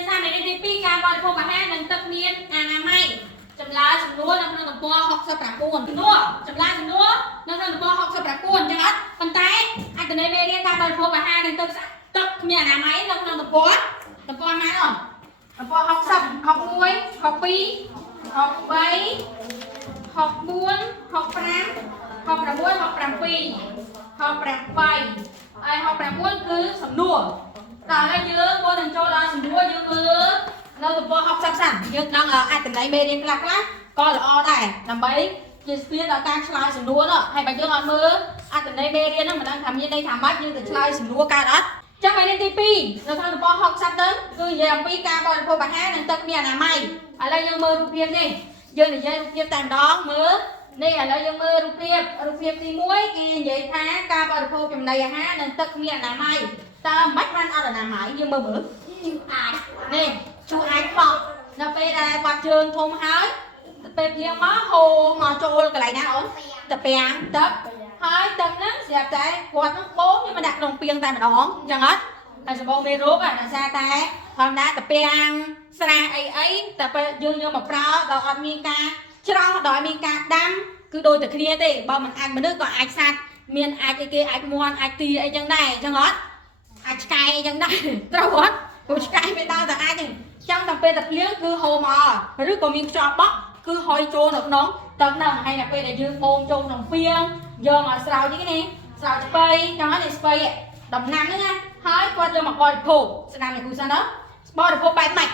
មានសារនៃទី2ការបរិភោគអាហារនិងទឹកមានអនាម័យចម្លើយសំណួរនៅក្នុងទំព័រ69សំណួរចម្លើយសំណួរនៅក្នុងទំព័រ69អញ្ចឹងអត់ប៉ុន្តែអត្ថន័យមេរៀនការបរិភោគអាហារនិងទឹកមានអនាម័យនៅក្នុងទំព័រណាអូនទំព័រ60 61 62 63 64 65 66 67 68ហើយ69គឺសំណួរដល់ហើយយើងមុននឹងចូលដល់សំណួរយើងមើលនៅទំព័រ60សិនយើងដឹងអត្ថន័យមេរៀនខ្លះក៏ល្អដែរដើម្បីជាស្ពានដល់ការឆ្លើយសំណួរនោះហើយបើយើងអត់មើលអត្ថន័យមេរៀនហ្នឹងមិនដឹងថាមានន័យថាម៉េចយើងទៅឆ្លើយសំណួរកើតអត់ចឹងមេរៀនទី2នៅក្នុងទំព័រ60ទៅគឺនិយាយអំពីការបរិភោគអាហារនិងទឹកមានអនាម័យឥឡូវយើងមើលរូបភាពនេះយើងនិយាយរូបភាពតែម្ដងមើលនេះឥឡូវយើងមើលរូបភាពទី1គេនិយាយថាការបរិភោគចំណីអាហារនិងទឹកមានអនាម័យតើមិនបានអត់អនាម័យយើងមើលអាចនេះជួអាចបោះនៅពេលដែលបាត់ជើងធំហើយពេលភ្លៀងមកហូរមកចូលកន្លែងណាអូនតាពាំងទឹកហើយទឹកហ្នឹងស្រាប់តែគាត់ហ្នឹងបូមវាមកដាក់ក្នុងពាងតែម្ដងអញ្ចឹងអត់ហើយសម្បូរមេរោគដោយសារតែធម្មតាតាពាំងស្រាអីតែពេលយើងយកមកប្រើដល់អត់មានការច្រោះដល់មានការដាំគឺដូចតែគ្នាទេបើមិនអាចមនុស្សក៏អាចសត្វមានអាចអីគេអាចមាន់អាចទីអីចឹងដែរអញ្ចឹងអត់អាចឆ្កែអញ្ចឹងដែរត្រូវអត់ព្រោះឆ្កែវាដើរតែអាចទេចឹងដល់ពេលតែភ្លៀងគឺហូរមកឬក៏មានខ្យល់បក់គឺហុយចូលនៅក្នុងទឹកហ្នឹងហើយដល់ពេលដែលយើងបូមចូលក្នុងពាងយកមកស្រោចនេះស្រោចស្ពៃចឹងនេះស្ពៃដំណាំហ្នឹងណាហើយគាត់យកមកបរិភោគស្ដាប់នេះគូសិនណាបរិភោគបែបម៉េច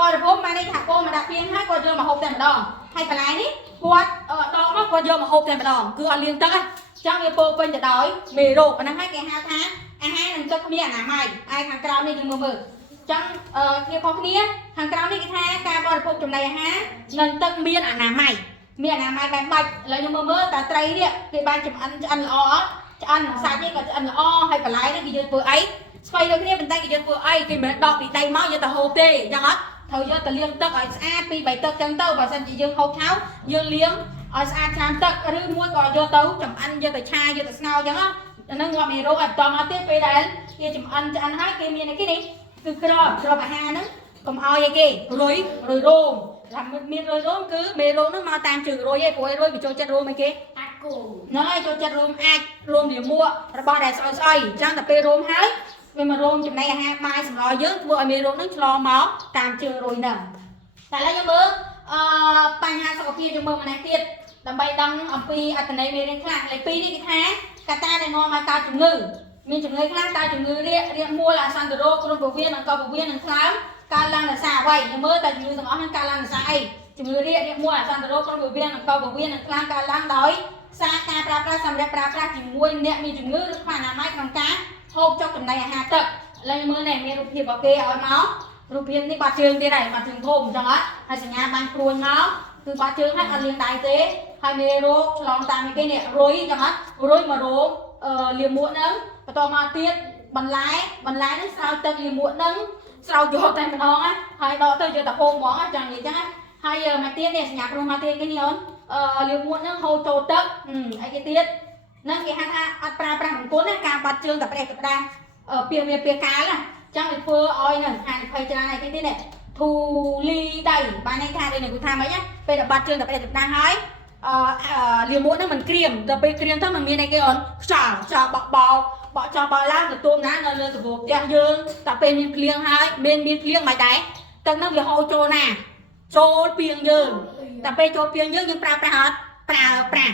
បរិភោគបានន័យថាបូមមកដាក់ពាងហើយគាត់យកមកហូបតែម្ដងហើយបន្លែនេះគាត់ដកមកគាត់យកមកហូបតែម្ដងគឺអត់លាងទឹកទេចឹងវាពោពេញទៅដោយមេរោគអាហ្នឹងហើយគេហៅថាអាហារនិងទឹកគ្មានអនាម័យហើយខាងក្រោមនេះយើងមើលចឹងគ្នាខុសគ្នាខាងក្រោមនេះគេថាការបរិភោគចំណីអាហារនិងទឹកមានអនាម័យមានអនាម័យបែបម៉េចឥឡូវយើងមើលតើត្រីនេះគេបានចម្អិនល្អអត់ឆ្អិនសាច់នេះក៏ឆ្អិនល្អហើយបន្លែនេះគេយកធ្វើអីស្វ័យដូចគ្នាប៉ុន្តែគេយកធ្វើអីគេមិនដកពីដីមកយកទៅហូបទេចឹងអត់ត្រូវយកទៅលាងទឹកឲ្យស្អាតពី3ទឹកចឹងទៅបើមិនជាយើងហូបឆៅយើងលាងឲ្យស្អាតច្រើនទឹកឬមួយក៏យកទៅចម្អិនយកទៅឆាយកទៅស្ងោរចឹងណាហ្នឹងងាប់មានរោគឲ្យបន្តមកទៀតពេលដែលគេចម្អិនឆ្អិនហើយគេមានអីគេនេះគឺក្របអាហារហ្នឹងកុំឲ្យអីគេរុយរោមថាមានរុយរោមគឺមេរោគហ្នឹងមកតាមជើងរុយឯងព្រោះរុយវាចូលចិត្តរោមអីគេអាចគោហ្នឹងហើយចូលចិត្តរោមអាចរោមលាមករបស់ដែលស្អុយអញ្ចឹងតែពេលរោមហើយវាមករោមចំណីអាហារបាយសម្លយើងធ្វើឲ្យមេរោគហ្នឹងឆ្លងមកតាមជើងរុយហ្នឹងតែឥឡូវយើងមើលបញ្ហាសុខភាពយើងមើលម្នេះទៀតដើម្បីដឹងអំពីអត្ថន័យមេរៀនខ្លះលេខ2នេះគេថាកត្តាដែលនាំឲ្យកើតជំងឺមានជំងឺខ្លះតើជំងឺរាគមូលអាសន្នរោគគ្រុនពោះវៀនអង្គពោះវៀននិងថ្លើមកើតឡើងដោយសារអ្វីយើងមើលតើជំងឺទាំងអស់ហ្នឹងកើតឡើងដោយសារអីជំងឺរាគមូលអាសន្នរោគគ្រុនពោះវៀនអង្គពោះវៀននិងថ្លើមកើតឡើងដោយសារការប្រើប្រាស់សម្រាប់ប្រើប្រាស់ជាមួយអ្នកមានជំងឺឬខ្វះអនាម័យក្នុងការហូបចុកចំណីអាហារទឹកឥឡូវមើលនេះមានរូបភាពរបស់គេឲ្យមករូបភាពនេះបាត់ជើងទៀតហើយបាត់ជើងធំអញ្ចឹងហ៎ហើយសញ្ញាបាញ់ព្រួយមកគឺបាត់ជើងហើយអត់លាងដៃទេហើយមេរោគឆ្លងតាមគេនេះរុយអញ្ចឹងហ៎រុយមករោគលាមកហ្នឹងបន្តមកទៀតបន្លែហ្នឹងស្រោចទឹកលាមកហ្នឹងស្រោចយកតែម្ដងណាហើយដកទៅយកតែហូបហ្មងអញ្ចឹងនិយាយចឹងណាហើយមកទៀតនេះសញ្ញាព្រោះមកទៀតគេនេះអូនលាមកហ្នឹងហូរចូលទឹកអីគេទៀតហ្នឹងគេហៅថាអត់ប្រើប្រាស់បង្គន់ណាការបាត់ជើងតែប្រេះក្តាស់ពីវាពីកាលណាចឹងវាធ្វើឲ្យនឹងហានិភ័យច្រើនអីគេទៀតនេះធូលីដីបានន័យថាដូចនេះគូថាម៉េចណាពេលដែលបាត់ជើងតែប្រេះក្តាស់ហើយលាមកហ្នឹងមិនក្រៀមដល់ពេលក្រៀមទៅมันមានអីគេអូនខ្យល់បក់ចោលបោឡើងទៅទូមណានៅលើទំព័រផ្ទះយើងតែពេលមានភ្លៀងហើយមានភ្លៀងមិនដែរទឹកហ្នឹងវាហូរចូលណាចូលពីងយើងតែពេលចូលពីងយើងប្រើប្រាស់អត់ប្រើប្រា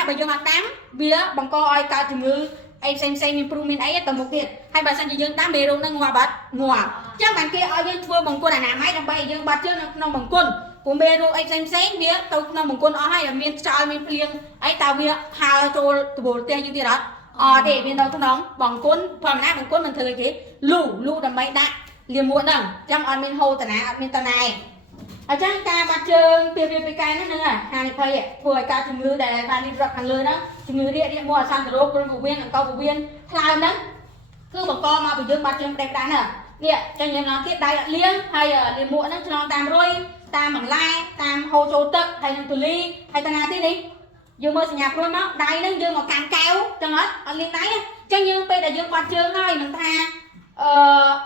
ស់បើយើងអត់ដាំវាបង្កឲ្យកើតជំងឺអីផ្សេងមានព្រុសមានអីទៅមុខទៀតហើយបើសិនជាយើងដាំមេរោគហ្នឹងងាប់អត់ងាប់អញ្ចឹងបានគេឲ្យយើងធ្វើបង្គន់អនាម័យដើម្បីឲ្យយើងបាត់ជើងនៅក្នុងបង្គន់ព្រោះមេរោគអីផ្សេងវាទៅក្នុងបង្គន់អស់ហើយមានខ្យល់មានភ្លៀងអីតើវាហើរចូលទំព័រផ្ទះយើងទៀតអត់អត់ទេវានៅក្នុងបង្គន់ធម្មតាបង្គន់មិនធ្វើអីគេលូដើម្បីដាក់លាមកហ្នឹងអញ្ចឹងអត់មានហូរតាណាអត់មានតាណាអញ្ចឹងការបាត់ជើងពីវាពីកាយហ្នឹងហានិភ័យធ្វើឲ្យកើតជំងឺដែលបានរៀបរាប់ខាងលើហ្នឹងជំងឺរាគមូលអាសន្នរោគគ្រុនពោះវៀនអង្គពោះវៀនថ្លើមហ្នឹងគឺបង្កមកពីយើងបាត់ជើងប្រេះដាស់ហ្នឹងនេះចឹងយើងឡើងទៀតដៃអត់លាងហើយលាមកហ្នឹងឆ្លងតាមរុយតាមបន្លែតាមហូរចូលទឹកហើយនឹងទូលីហើយតាណាទៀតនេះយើងមើលសញ្ញាព្រួយមកដៃហ្នឹងយើងមកកាន់កែវចឹងអត់លាងដៃចឹងយើងពេលដែលយើងបាត់ជើងហើយមិនថា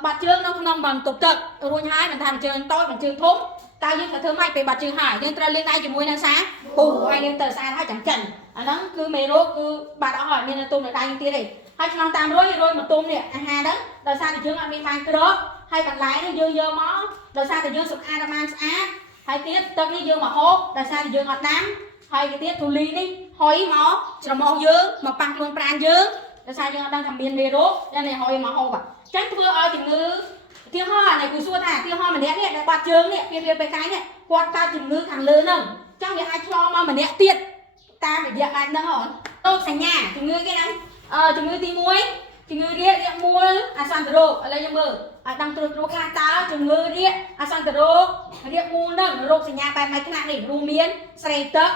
បាត់ជើងនៅក្នុងបន្ទប់ទឹករួចហើយមិនថាជើងតូចមិនជើងធំតើយើងត្រូវធ្វើម៉េចពេលបាត់ជើងហើយយើងត្រូវលាងដៃជាមួយនឹងសាប៊ូហើយយើងទៅស្អាតហើយចាំចិនអាហ្នឹងគឺមេរោគគឺបាត់អស់ហើយមាននៅទុំនៅដៃយើងទៀតទេហើយឆ្លងតាមរុយមកទុំនេះអាហារហ្នឹងដោយសារតែយើងអត់មានបានក្រកហើយបន្លែនេះយើងយកមកដោយសារតែយើងសម្អាតបានស្អាតហើយទៀតទឹកនេះយើងមកហូបដោយសារតែយើងអត់ដាំហើយទៀតធូលីនេះហុយមកច្រមុះយើងមកប៉ះខ្លួនប្រាណយើងដោយសារយើងអត់ដឹងថាមានមេរោគតែនេះហុយមកហូបអញ្ចឹងធ្វើឲ្យជំងឺទីហោនេះគឺសួរថាទីហោម្នាក់នេះដែលបាត់ជើងនេះពីពេលកាយនេះគាត់កើតជំងឺខាងលើហ្នឹងអញ្ចឹងវាអាចឆ្លងមកម្នាក់ទៀតតាមរយៈបែបហ្នឹងហ៎រោគសញ្ញាជំងឺគេហ្នឹងជំងឺទី1ជំងឺរាគមូលអាសន្នរោគឥឡូវយើងមើលឲ្យដឹងត្រួតខ្លះតើជំងឺរាគអាសន្នរោគរាគមូលហ្នឹងរោគសញ្ញាបែបម៉េចខ្លះនេះរួមមានស្រេកទឹក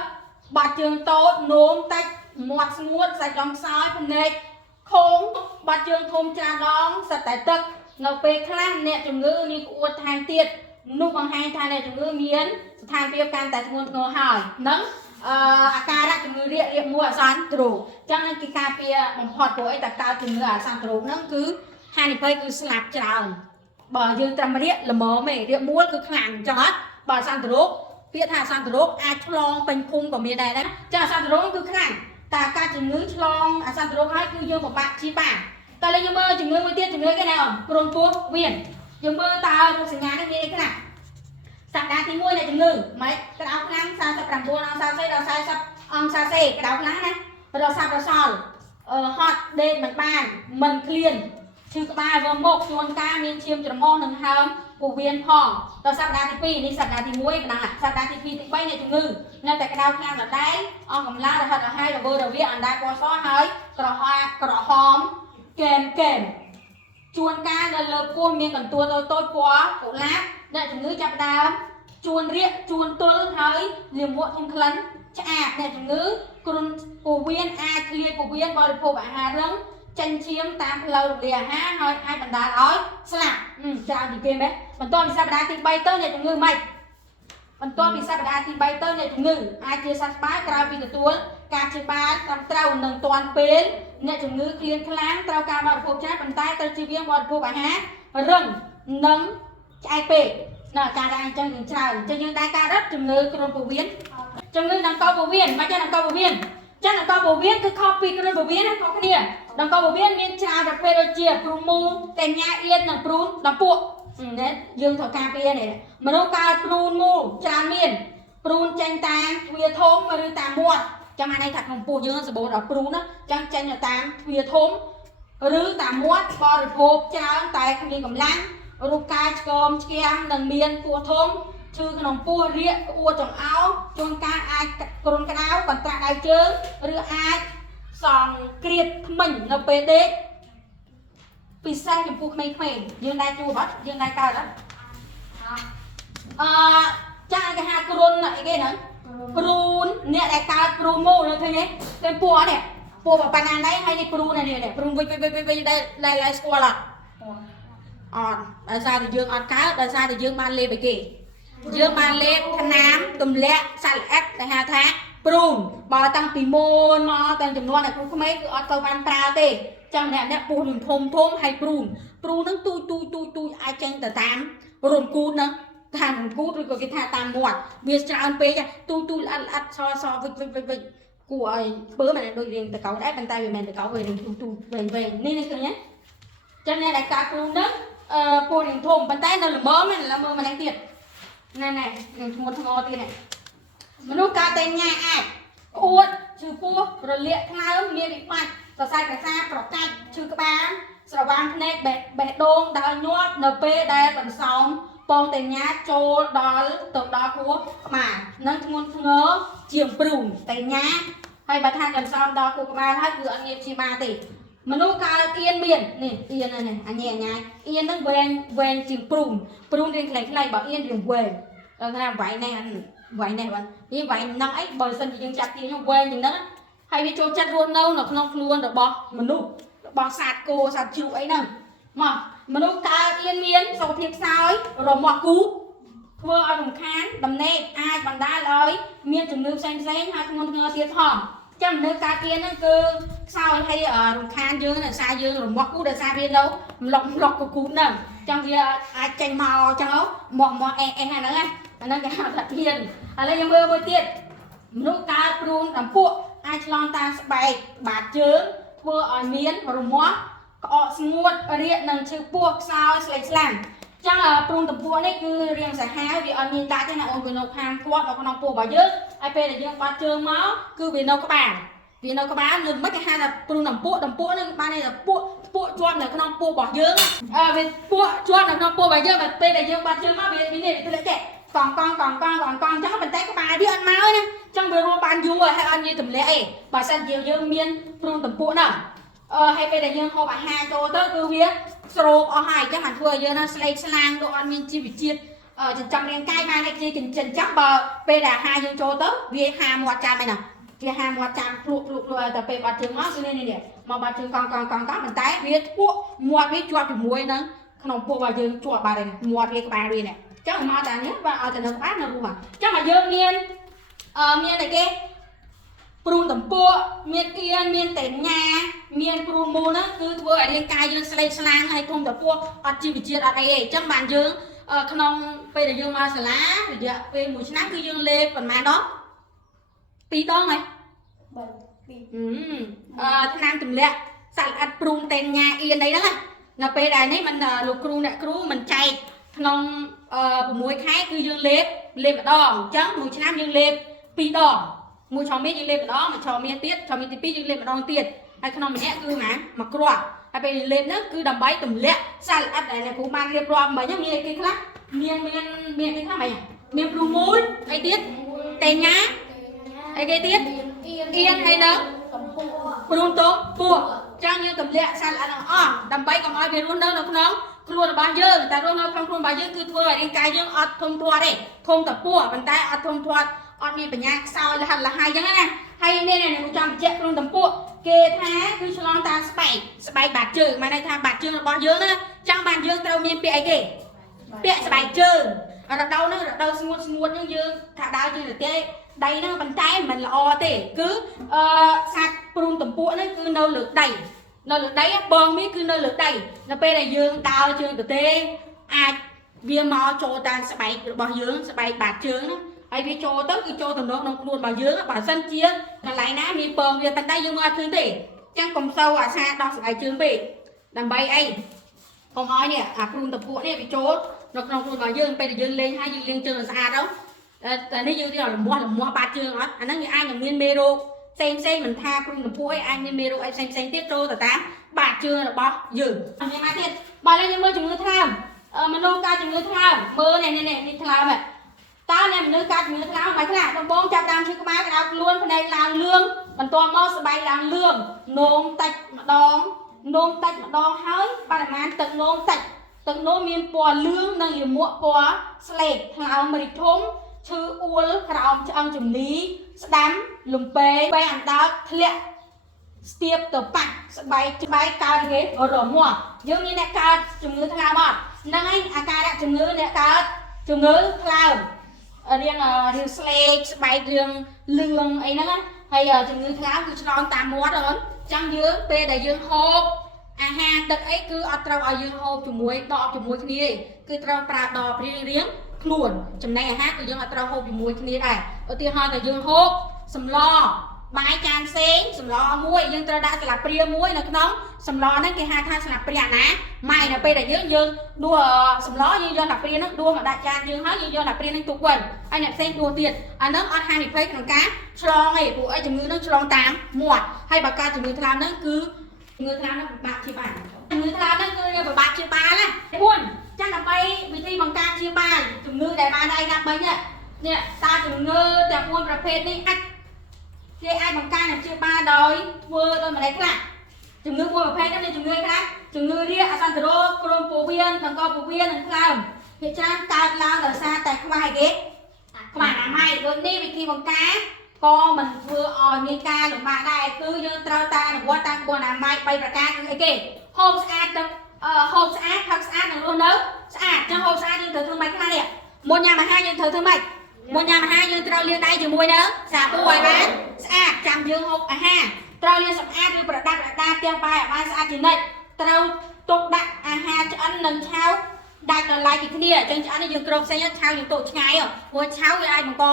បាត់ជើងតូចនោមតិចមាត់ស្ងួតសាច់ដុំខ្សោយភ្នែកខូងបាត់ជើងធំច្រើនដងសិតតែទឹកនៅពេលខ្លះអ្នកជំងឺនេះក្អួតថែមទៀតនោះបង្ហាញថាអ្នកជំងឺមានស្ថានភាពកាន់តែធ្ងន់ធ្ងរហើយនឹងអាការៈជំងឺរាគមូលអាសន្នរោគអញ្ចឹងនឹងគេការពារបំផុតព្រោះអីតែកើតជំងឺអាសន្នរោគហ្នឹងគឺហានិភ័យគឺស្លាប់ច្រើនបើយើងត្រឹមរាគល្មមទេរាគមូលគឺខ្លាំងអញ្ចឹងហ៎បើអាសន្នរោគពាក្យថាអាសន្នរោគអាចឆ្លងពេញភូមិក៏មានដែរណាចាអាសន្នរោគគឺខ្លាំងតែការជំងឺឆ្លងអាសន្នរោគហើយគឺយើងពិបាកជាបានតែលើយើងមើលជំងឺមួយទៀតជំងឺគេណាគ្រុនពោះវៀនយើងមើលតើរោគសញ្ញានេះមានអីខ្លះសប្តាហ៍ទី1នៃជំងឺម៉េចក្តៅខ្លាំង39អង្សាសេដល់40អង្សាសេក្តៅខ្លាំងណារសាប់រសល់ហត់ដេកមិនបានមិនឃ្លានឈឺក្បាលវងមុខជួនកាលមានឈាមច្រមុះនិងហើមពោះវៀនផងដល់សប្តាហ៍ទី2នេះសប្តាហ៍ទី1បណ្ដឹងសប្តាហ៍ទី2ទី3នៃជំងឺនៅតែក្តៅខ្លាំងដដែលអស់កម្លាំងរហ័សរហែករវើរវាអណ្ដាតពណ៌សហើយក្រហមកែមជួនកាលនៅលើពោះមានកន្ទួលតូចពណ៌កុលាបអ្នកជំងឺចាប់ដើមជួនរាកជួនទល់ហើយលាមកធំក្លិនឆ្អាបអ្នកជំងឺគ្រុនពោះវៀនអាចធ្លាយពោះវៀនបរិភោគអាហាររឹងចិញ្ចៀមតាមផ្លូវរំលាយអាហារហើយអាចបណ្ដាលឲ្យស្លាប់ច្រើនពីគេមែនបន្ទាប់ពីសប្តាហ៍ទី3ទៅអ្នកជំងឺមិនបន្ទាប់ពីសប្តាហ៍ទី3ទៅអ្នកជំងឺអាចជាសះស្បើយក្រោយពីទទួលការព្យាបាលត្រឹមត្រូវនិងទាន់ពេលអ្នកជំងឺឃ្លានខ្លាំងត្រូវការបរិភោគច្រើនប៉ុន្តែត្រូវជៀសវាងបរិភោគអាហាររឹងនិងឆ្អែតពេកនៅការដែរអញ្ចឹងយើងច្រើនអញ្ចឹងយើងដែរការរត់ជំងឺគ្រុនពោះវៀនជំងឺដង្កូវពោះវៀនមិនចឹងដង្កូវពោះវៀនចឹងដង្កូវពោះវៀនគឺខុសពីគ្រុនពោះវៀនណាខុសគ្នាដង្កូវពោះវៀនមានច្រើនប្រភេទដូចជាព្រូនមូតេញ៉ាអៀននិងព្រូនដំពួកនេះយើងត្រូវការពារនេះមនុស្សកើតព្រូនមូច្រើនមានព្រូនចេញតាមទ្វារធំឬតាមមាត់ចាំអានេះថាក្នុងពោះយើងសម្បូរដល់ព្រូនណាចឹងចេញតាមទ្វារធំឬតាមមាត់បរិភោគច្រើនតែគ្មានកម្លាំងរូបកាយឆ្កមឆ្គាំងនិងមានពោះធំឈឺក្នុងពោះរាកក្អួតចង្អោរជួនកាលអាចគ្រុនក្តៅកន្ត្រាក់ដៃជើងឬអាចសង្គ្រាតធ្មេញនៅពេលដេកពិសេសចំពោះក្មេងៗយើងដែរជួបអត់យើងដែរកើតអត់ចាគេហៅគ្រុនអីគេហ្នឹងព្រូនអ្នកដែលកើតព្រូនមូលឃើញទេគេពោះនេះពោះប៉ុណ្ណាដែរហើយនេះព្រូននេះព្រូនវិញដែលស្គាល់អត់អត់ដោយសារតែយើងអត់កើតដោយសារតែយើងបានលេបឲ្យគេយើងបានលេបថ្នាំទម្លាក់សត្វល្អិតដែលហៅថាព្រូនបើតាំងពីមុនមកទាំងចំនួនអ្នកគ្រូក្មេងគឺអត់ទៅបានប្រើទេចឹងអ្នកពោះនឹងធំហើយព្រូនហ្នឹងទូចអាចចេញទៅតាមរំគូតហ្នឹងតាមរំគូតឬក៏គេថាតាមមាត់វាច្រើនពេកទូល្អិតសវិចគួរឲ្យធ្វើមិនដូចរៀងតកោដែរប៉ុន្តែវាមិនតកោវារៀងទូវែងនេះឃើញទេចឹងអ្នកដែលកើតព្រូនហ្នឹងពោះរៀងធំប៉ុន្តែនៅល្មមណាមើលម្នាក់ទៀតណែធ្ងន់ធ្ងរទៀតនេះមនុស្សកើតតែញ៉ាអាចក្អួតឈឺពោះរលាកថ្លើមមានវិបត្តិសរសៃប្រសាទប្រកាច់ឈឺក្បាលស្រវាំងភ្នែកបេះដូងដើរញាប់នៅពេលដែលបន្សោមពងតែញ៉ាចូលដល់ខួរក្បាលនឹងធ្ងន់ធ្ងរជាងព្រូនតែញ៉ាហើយបើថាបន្សោមដល់ខួរក្បាលហើយគឺអត់ងាយព្យាបាលទេមនុស្សកើតអៀនមាននេះអៀននេះអញញ៉ាអៀនហ្នឹងវែងជាងព្រូនរៀងខ្លីបើអៀនរៀងវែងដល់ថាវាយនេះបាទវាយហ្នឹងអីបើសិនជាយើងចាប់ទាញវែងជាងហ្នឹងហើយវាចូលចិត្តរស់នៅក្នុងខ្លួនរបស់មនុស្សរបស់សត្វគោសត្វជ្រូកអីហ្នឹងមកមនុស្សកើតអៀនមានសុខភាពខ្សោយរមាស់គូធ្វើឲ្យរំខានដំណេកអាចបណ្ដាលឲ្យមានជំងឺផ្សេងហើយធ្ងន់ធ្ងរទៀតផង chẳng nếu cá tiên nó cứ sao hay ở khan dương là xa dương rồi mọc cú để xa biên đâu lọc của cú nè trong kia ai tranh màu trong áo mọc e hay nữa nó cái nào thật hiền lấy những bơ tiết nụ cá prun làm cuộn ai lon ta bài bạt chướng vừa ở miến và rồi mót có nguột điện nâng chữ buộc sao slấy làm chẳng là prun tập buộc đấy cứ riêng sẽ hai vì ở miền ta thế nào ông bị nấu hàng quạt và con nấu buộc bảo dứt ai về để riêng bạt chướng máu cứ vì nấu các bạn vì nó có bán lần mất cái hai là prun làm buộc nên ban này là buộc chuột là con nấu buộc bỏ dứt về buộc chuột là con buộc bảo dứt và về để riêng bạt chướng máu về này tôi lấy kệ còn con chắc mình tay các bà đi ăn máu nha trong bữa rồi bàn du hay ăn như tầm lẽ bà san chiều dương miên prun tầm buộc nào hay bây giờ dương họ bà hai tô tới cứ viết sro ở hai cái mặt vừa dương nó slay slang đồ ăn miên chi bị chiết trong đèn cay mang cái chi chân chắc bờ bây giờ hai dương tô tới viết hai một trăm này nè viết hai một trăm lục rồi tập về bát trứng nó nên này mà bát trứng còn có mình tái viết buộc một viết chuột từ muối nữa không buộc vào dương chuột bà đây một viết bà đây này chắc mà ta nhất và ở thành phố bát nó luôn à chắc mà dương miên này kia prun tầm buộc miên kia miên tên nhà miên prun môn á cứ vừa ở đây cài dương slay slang hay không tập buộc ở chi bị chia ở đây chắc bạn dương không bây giờ dương mà sả lá về mùi snap cứ dương lên phần má đó pi đó này nam tụm lẹ sạch ăn prun tên nhà yên đấy đó là bây giờ này mình lục cru mình chạy không mùi khai cứ dương lên ở đó chắc mùi snap dương lên pi đó mùi cho miết dương lên ở đó mà cho miết tiết dương lên ở đó tiền hay không mình nhẹ cứ mà cua hay bây giờ lên nó cứ đầm bay tụm lẹ sạch ăn này là cũng mang liệp rom mà giống như cái khác miên cái khác mày miên prun muối hay tiết tên nhá hay cái tiết yên hay đó prun tôm buộc trang như tầm lẹ sạch ăn đầm bay còn ai về luôn đâu nó luôn là bao nhiêu ta luôn nó không bao nhiêu cứ thua đi cái dương ọt thông thua đây không tập buộc bàn tay ọt thông thua ọt đi phải nhạc sau là hai giống này hay nên này một trăm triệu luôn tầm buộc kê thá cứ cho ta spy bạc trừ mà này tham bạc trừ là bao nhiêu nữa trang bàn dương tao miên bẹ kì bẹ spy trừ ở đâu nữa đâu nguồn nhưng dương thả đau chứ là tê đây nó bàn tay mình là o tê cứ sạc prun tầm buộc nó cứ nâu lực đầy nó lực đấy bong biết cứ nơi lực đầy nó bây là dương đào chương từ tê ai bia mò cho tan sẽ bay bao dương sẽ bay bạc chương đó ai biết cho tất cứ cho thằng nó luôn bao dương bảo sân chia là lại ná mi bong việc tận đây dương ai thương tỉ chẳng cùng sâu à xa đó sẽ bay chương bị đằng bay ấy không nói nè prun tập buộc này bị chốt nó không luôn bao dương bây là dương lên hai dương lên chương là xa đâu nếu như là mua bạc chương đó anh nói như ai là nguyên mê đô xem mình tha prun tập buộc anh nên mê đô anh xem tiết trô tờ tám bạc chưa là bao dừng nghe mai tiền bà lên mơ chúng ngươi tham mà nô ca chúng ngươi tham mơ này đi tham này tao này mình nô ca chúng ngươi tham mày thế nào con bông chặt đam chứ có má cái nào luôn phần này làm lương mình toàn mò sẽ bay làm lương nôm tạch mà đón hơi bà là man tận nôm miên bò lương năng liều muộn bò sled thao mày thốn chư uol khảo cho ăn chủng lý đám lùm bê bay ăn tao thiệt tiếp tập bạc bay cao thế ở đó mua giống như này cao chủng ngữ thao mà năng anh cao đã chủng ngữ này cao chủng ngữ cloud riêng là riêng slate bay riêng lương ấy nữa hay chủng ngữ thao cứ cho tam mua đó chẳng dưới bê đại dương hộp ha đợt ấy cứ ở trâu ở dương hộp chủng muối cái gì cứ trâu đỏ riêng luôn chấm này hát của dương là trâu hộp chủng muối cái gì này ở tiền hai là dương hộp sầm lo bài chan xén sầm lo muối dương trâu đã là pria muối là nóng sầm lo nó cái hai thang là pria ná mai là bây đại dương đua sầm lo như do là pria nó đua mà đại chan dương hết như do là pria nó tụ quần anh nhận xem đua tiền anh nó ăn hai bị phê thằng cá cho này của anh chừng ngữ nó cho tám muột hay bà ca chừng ngữ tham nó cứ người tham nó bạc chia ba người tham nó cứ như bạc chia ba là buồn chắc là bay vì thi bằng ca chia ba chừng ngữ để ba đây gặp mấy nè ta chừng ngữ đẹp buồn và phê đi anh thì ai bằng ca này chia ba đói vừa thôi mà đấy các bạn chừng ngữ buồn và phê nó nên chừng ngữ khác chừng ngữ đi ở San Pedro Colom phổ viên thằng con phổ viên thằng làm thì trang ta lao ở xa tại không ai ghét các bạn làm hay rồi đi vì thi bằng cá con mình vừa như ca được mà đây cứ như trao ta là qua ta qua làm mai bay ca như thế hôm sát được luôn đâu sát cho hôm sát như thử thương mày cái này một nhà mà hai như thử thương mày một nhà mà hai như trao liên đây chỉ mùi nữa xả bùi bán sát ចាំយើងហូបអាហារត្រូវលាងសម្អាតឬប្រដាប់ប្រដាផ្ទះបាយឲ្យបានស្អាតជានិច្ចត្រូវទុកដាក់អាហារឆ្អិននិងឆៅដាច់ដល់ឡៃពីគ្នាអញ្ចឹងឆ្អិននេះយើងគ្របផ្សេងឆៅយើងទុកឆ្ងាយព្រោះឆៅវាអាចបង្ក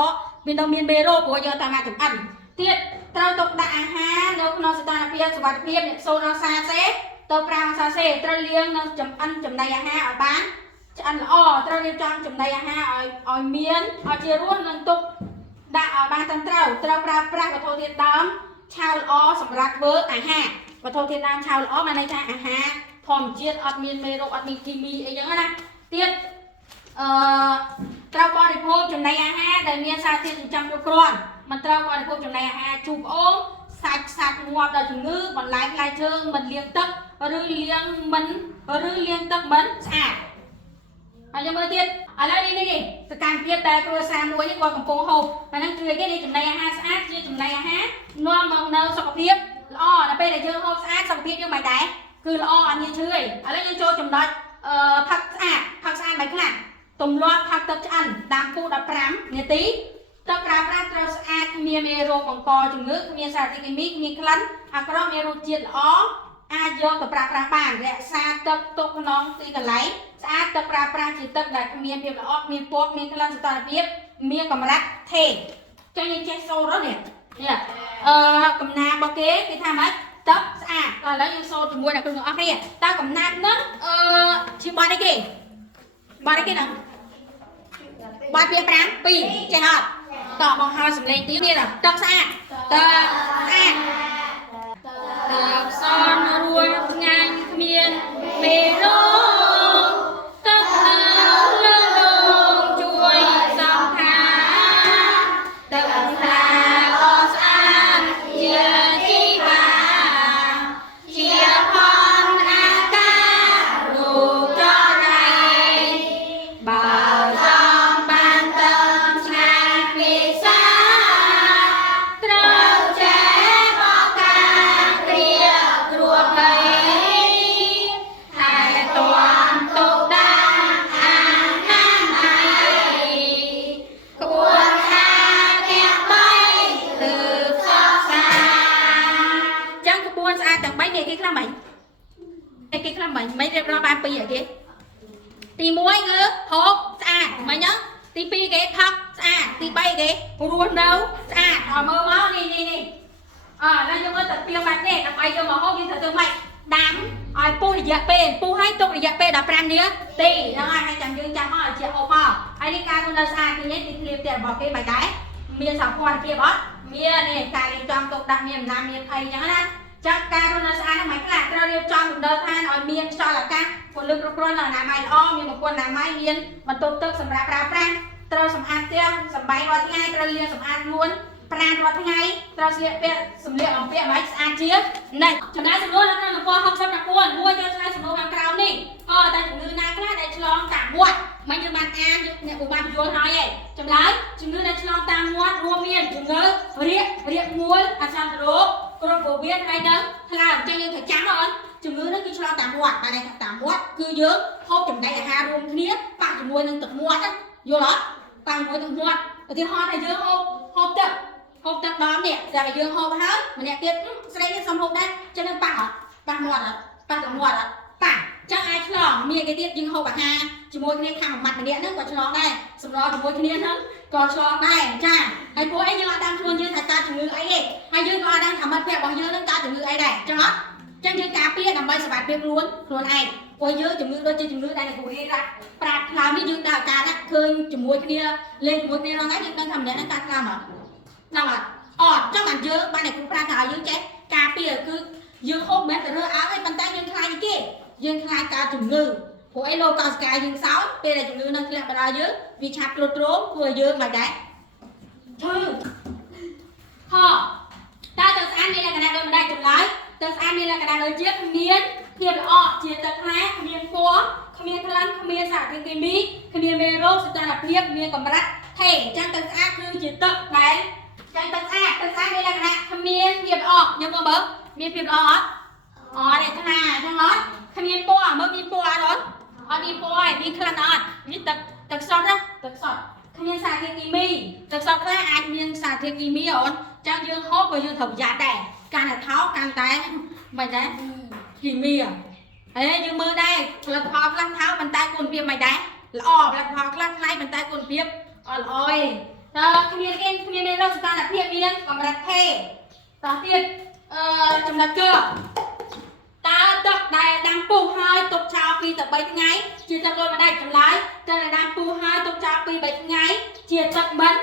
មានមេរោគព្រោះយើងតាមមកចម្អិនទៀតត្រូវទុកដាក់អាហារនៅក្នុងស្ថានភាពសុវត្ថិភាពអ្នក0 អង្សាសេទៅ5 អង្សាសេត្រូវលាងនិងចម្អិនចំណីអាហារឲ្យបានឆ្អិនល្អត្រូវរៀបចំចំណីអាហារឲ្យមានឲ្យជារសនិងទុកដាក់ឲ្យបានត្រឹមត្រូវប្រើប្រាស់វត្ថុធាតុដើមឆៅល្អសម្រាប់ធ្វើអាហារវត្ថុធាតុដើមឆៅល្អមានន័យថាអាហារធម្មជាតិអត់មានមេរោគអត់មានគីមីអីចឹងណាទៀតត្រូវបរិភោគចំណីអាហារដែលមានសារធាតុចិញ្ចឹមគ្រប់គ្រាន់មិនត្រូវបរិភោគចំណីអាហារជូរប្អូនសាច់ងាប់ដល់ជំងឺបន្លែផ្លែឈើមិនលាងទឹកឬលាងទឹកមិនស្អាតហើយយើងមើលទៀតឥឡូវនេះសកម្មភាពដែលគ្រួសារមួយនេះគាត់កំពុងហូបតែហ្នឹងគឺគេនេះចំណីអាហារស្អាតជាចំណីអាហារនាំមកនៅសុខភាពល្អដល់ពេលដែលយើងហូបស្អាតសុខភាពយើងមិនដែរគឺល្អអត់មានឈឺទេឥឡូវយើងចូលចំណុចផឹកស្អាតមិនខ្លះទម្លាប់ផឹកទឹកឆ្អិនដាំពុះ15នាទីទឹកប្រើប្រាស់ត្រូវស្អាតគ្មានមេរោគបង្កជំងឺគ្មានសារធាតុគីមីគ្មានក្លិនអាក្រក់មានរសជាតិល្អអាចយកទៅប្រើប្រាស់បានរក្សាទឹកទុកក្នុងទីកន្លែងស្អាតទឹកប្រើប្រាស់ជាទឹកដែលគ្មានភាពល្អគ្មានពណ៌គ្មានក្លិនសន្តិភាពមានកម្រិតថេរចឹងយើងចេះសូត្រនេះកំណារបស់គេថាម៉េចទឹកស្អាតឥឡូវយើងសូត្រជាមួយអ្នកគ្រូទាំងអស់គ្នាតើកំណាត់ហ្នឹងជាបាត់អីគេហ្នឹងបាត់វា5 2ចេះអត់តបបង្ហើយសម្លេងទៀតនេះទឹកស្អាតទឹកស្អាតទឹកសនរួយឆ្ងាញ់គ្មានមេរោគទឹកលើលងជួយសំខាទឹកស្អាតអស្អាតជាជីវាជាផងអាការូបចរៃបើចង់បានទឹកឆ្ងាញ់ពិសាត្រូវចេះមកការព្រាគ្រួភ័យថែទាំទុកដាក់អាហារក្បួនខាទាំង3គឺសកសាចឹងក្បួនស្អាតទាំង3នេះគេខ្លះមិនមិនរៀបរាប់បានពីអីគេទី1គឺហូបស្អាតមិនអញ្ចឹងទី2គេផឹកស្អាតទី3គេរស់នៅស្អាតឲ្យមើលមកនេះឡើយយើងមើលតែពីបែបនេះដើម្បីយកមកហូបយើងត្រូវធ្វើម៉េចដាំឲ្យពុះរយៈពេលឲ្យទុករយៈពេល15នាទីហ្នឹងហើយចាំយើងចាំមកឲ្យជាហូបមកហើយនេះការរស់នៅស្អាតនេះទីធ្លាផ្ទះរបស់គេមិនដែរមានសោភ័ណភាពអត់មាននេះការរៀបចំទុកដាក់មានអំណាចមានភ័យអញ្ចឹងណាចាត់ការរស់នៅស្អាតហ្នឹងមិនខ្លះត្រូវរៀបចំរំដៅឋានឲ្យមានខ្យល់អាកាសពលឹកគ្រប់គ្រាន់អនាម័យល្អមានប្រព័ន្ធអនាម័យមានបន្ទប់ទឹកសម្រាប់ប្រើប្រាស់ត្រូវសម្អាតផ្ទះសម្បែងរាល់ថ្ងៃត្រូវលាងសម្អាតខ្លួនប្រាណរាល់ថ្ងៃត្រូវស្លៀកពាក់សម្លៀកបំពាក់ឲ្យស្អាតជានិច្ចចំណាយសំណួរនៅក្នុងទំព័រ69មួយយកឆ្លើយសំណួរខាងក្រោមនេះតែជំងឺណាខ្លះដែលឆ្លងតាមមាត់មិនយើងបានអានអ្នកបុបានបញ្យល់ហើយឯងចម្លើយជំងឺដែលឆ្លងតាមមាត់រួមមានជំងឺរាគមួលអាសន្នរោគគ្រុនពោះវៀនហើយនឹងថ្លើមអញ្ចឹងយើងត្រូវចាំអត់ជំងឺនេះគឺឆ្លងតាមមាត់តែតាមមាត់គឺយើងហូបចំណីអាហាររួមគ្នាប៉ះជាមួយនឹងទឹកមាត់យល់អត់ប៉ះជាមួយទឹកមាត់ឧទាហរណ៍ថាយើងហូបទឹកដល់នេះតែយើងហូបហើយម្នាក់ទៀតស្រីនេះសុំហូបដែរចឹងនឹងប៉ះមាត់ប៉ះទឹកមាត់ប៉ះចឹងអាចឆ្លងមានគេទៀតយើងហូបអាហារជាមួយគ្នាខាងមួយម៉ាត់ម្នាក់ហ្នឹងក៏ឆ្លងដែរសម្រាប់ជាមួយគ្នាហ្នឹងក៏ឆ្លងដែរចាហើយពួកអីយើងអត់ដឹងខ្លួនយើងថាកើតជំងឺអីទេហើយយើងក៏អត់ដឹងថាមិត្តភក្តិរបស់យើងហ្នឹងកើតជំងឺអីដែរចឹងអត់ចឹងយើងការពារដើម្បីសុវត្ថិភាពខ្លួនឯងពួកយើងជំងឺដូចជាជំងឺដែលគ្រូរៀនប្រាថ្នានេះយើងដល់ការឃើញជាមួយគ្នាលេងជាមួយគ្នារងថ្ងៃយើងដឹងថាម្នាក់ហ្នឹងកើតខ្លាំងអត់ដឹងអត់ចឹងបានយើងបានតែគ្រូប្រាថ្នាឲ្យយើងចេះការពារគឺយើងហូបមិនមែនទៅរើអើទេប៉ុន្តែយើងខ្លាចគេយើងខ្លាចកើតជំងឺព្រោះអីលោកកោសិកាយើងសោតពេលដែលជំងឺនឹងធ្លាក់មកដល់យើងវាឆាប់ទ្រុឌទ្រោមធ្វើឲ្យយើងមិនដែរឈឺតើទឹកស្អាតមានលក្ខណៈដូចម្ដេចចម្លើយទឹកស្អាតមានលក្ខណៈដូចជាមានភាពល្អជាទឹកថ្លាគ្មានពណ៌គ្មានក្លិនគ្មានសារធាតុគីមីគ្មានមេរោគសន្តិភាពមានកម្រិតថេរអញ្ចឹងទឹកស្អាតគឺជាទឹកដែលចឹងទឹកស្អាតមានលក្ខណៈគ្មានភាពល្អខ្ញុំមើលមានភាពល្អអត់ទេថ្លាអញ្ចឹងអត់គ្មានពណ៌មើលមានពណ៌អត់មានពណ៌ឯងមានក្លិនអត់នេះទឹកសុទ្ធណាទឹកសុទ្ធ miếng xà thiệt kỳ mi từ sau cái ai miếng xà thiệt kỳ mi ổn trang dương hốt và dương thầu giá đẻ càng là tháo càng té mày đấy kỳ mi à ê dương mưa đây là họ lăn tháo bàn tay cồn viêm mày đấy là là họ lăn ngay bàn tay cồn viêm rồi cái miếng này đâu chúng ta là thiệt miếng còn mà đặt thề đầu tiên chúng ta chưa ta tập đại đang pu hai tục chào pi tập 3 ngày chia tập đôi mà đây chấm lái cho là đang pu hai tục chào pi 7 ngày chia tập bắn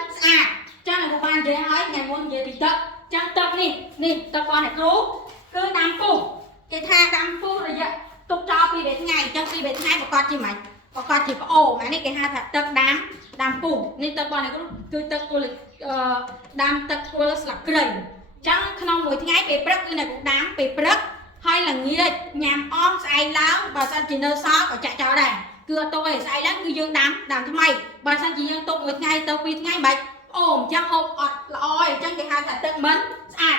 cho là một bàn thế hỏi ngày muốn về thì tập chẳng tập nè tập con này cứ đang pu cái tha đang pu rồi vậy tục chào pi 7 ngày trong pi 7 ngày một con chi mày một con chỉ có ổ mà này cái hai thật tập đám pu nên tập con này cứ tập cô là đám tập cô là cười chẳng không mỗi ngày về prep cái này cũng đám về prep hay là nghĩa nhằm om say láo bà san chỉ nơi xó ở chạy cho đây cưa tôi say lắm cứ dương đám thế mày bà san chỉ dương tôi một ngày tôi biết ngay bạch ôm chắc hộp ọt lòi chắc cái hai thật tận mến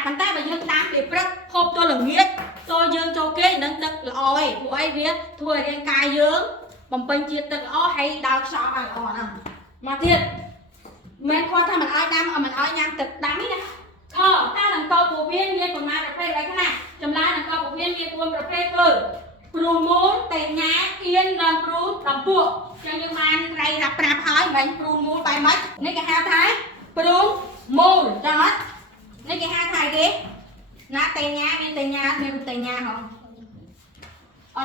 bàn tay bà dương đám để rất hộp tôi là nghĩa tôi dương cho kế nâng tật lòi của ai viết thua riêng cài dương bằng bình chia tật ó hay đào xó bằng ỏ nào mà thiệt mình khoa thằng mình ai đám ở mình ai nhang tật đám ấy nè ta làm câu của viên còn mai được phê lấy cái này chấm lại làm câu của viên quân được phê cử pru muốn tề nhá yên làm pru làm buộc cho nhưng mà này gặp rạp hỏi mình pru muốn bài mất nên cái hai thái pru môn cho nó nên cái hai thái ghế nát tề nhá nên tề nhá không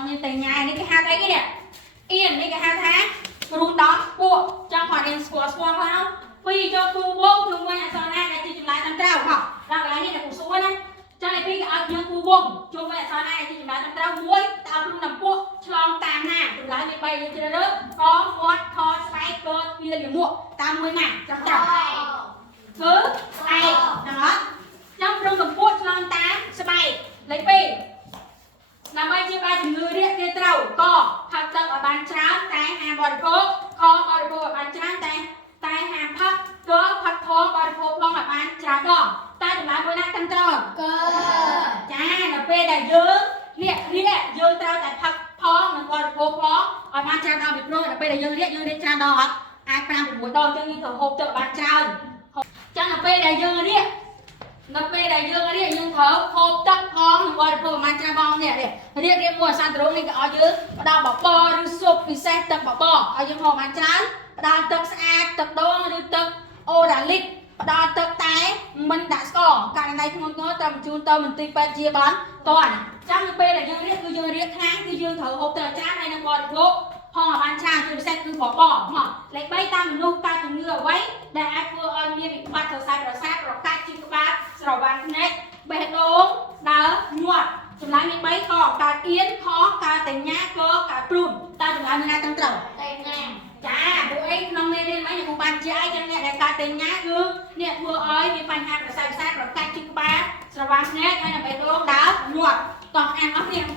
nên tề nhá nên cái hai thái cái nè yên nên cái hai thái pru đó buộc cho khỏi đèn squat không vì cho khu bông chung quanh sau này là chỉ chụp lại tầm trao học ra cái này là cục số này cho nên khi ở những khu bông chung quanh sau này chỉ chụp lại tầm trao muối tạo luôn nằm cuộn tròn tam nè chụp lại bay lên trên đó có một kho spike cơ kia liền muộn 80 ngàn trong trao cứ này đó trong trong nằm cuộn tròn tám spike lấy pi làm bay chia ba chừng người điện kia trâu co học tập ở bàn trắng tay hàng bò phố kho bò phố ở bàn trắng tay hàngพักก็พักท้องบริโภคลองแบบนั้นจ้าก็ใต้ถุนร้านบริณัตั้งเจ้าก็จ้าเราไปได้เยอะเรียกเยอะเจ้าแต่พักท้องมันบริโภคท้องออกมาจ้าเราบิดโรยเราไปได้เยอะเรียกจ้าดอกอาการเป็นหัวดองจะมีถั่วหกเจอบ้านเจ้าจ้าเราไปได้เยอะเรียกเราไปได้เยอะเรียกยังเถอะหกตักท้องบริโภคมาจ้าบองเนี่ยเรียกมัวซันตรงนี้ก็เอาเยอะดาวบอกปอหรือสุกพิเศษตักบอกปอเอายังหอมมาจ้าđào tập xa tập đo đi tập ô đã lịch đào tập tái mình đã có cả này không có tầm trung tâm mình tìm chia bán toàn trong p là dương riết kháng cứ dương thở hộp tờ chát này là bò được vô họ bàn trà rồi sẽ cứ bỏ mà lấy bay tam nô ta từ ngựa quấy để ai vừa ơi miếng bị bắt thở sai rồi sát rồi cắt chim ba rồi bàn này bẹt đốm đá nhuận chúng lại miếng bay khó cả kiến khó cả tình nhá cơ cả prun ta chúng lại mình ai tăng trầu chà bố ấy năm nay lên mấy nhà cô bàn chơi cho nghe đại ca tình nhá gương nè vừa ơi đi bàn hàng rồi sai sát rồi cắt chim ba rồi bàn nét hay là bẹt đốm đá nhuận còn ăn ốc hiểm